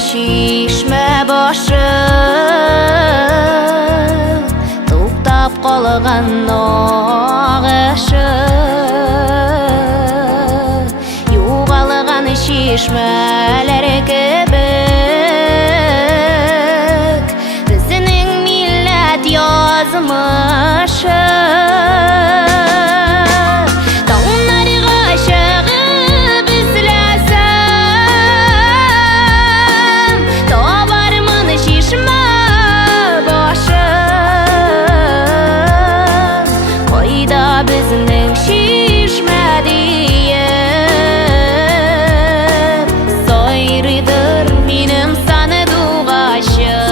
şişme başı Tuktap kalgan ağaşı Yuğalgan şişmeler kebek Bizning millet yazmışı Bizning şişme diye Soyridir benim sana duğaşım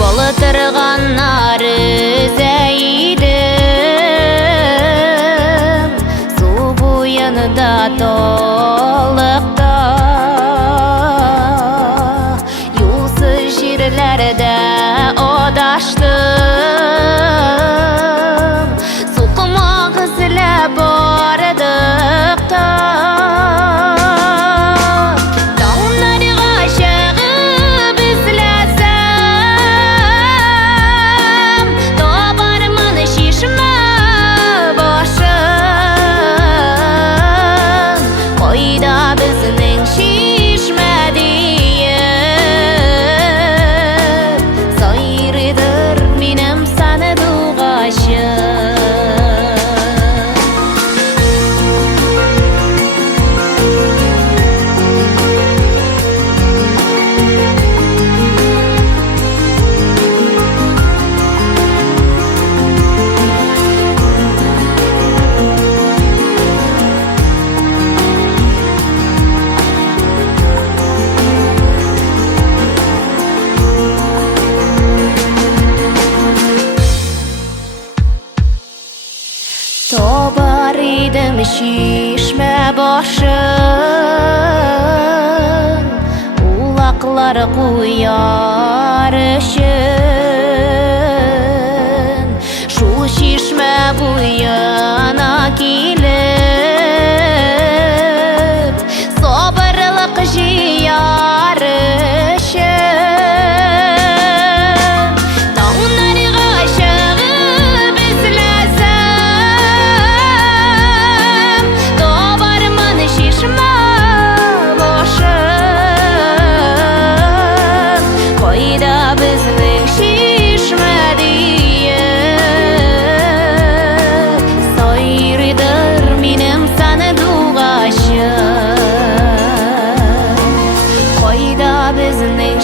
Balıtırganlar yanında doluqda Yolsuz jirlerde odaştım Soqmaq izlab bordiqda Dağlar aşığı bizlesem Doğarman şişme başı Koyda bizning şişme diye Soyridir benim sana duğaşım Tobar idim şişme başın Ulaklar kuyar işin Şu şişme bu yana kilip Sabırlık jiyar işin Bizning şişme diye Soyridir benim sana duğaşım Koyda bizning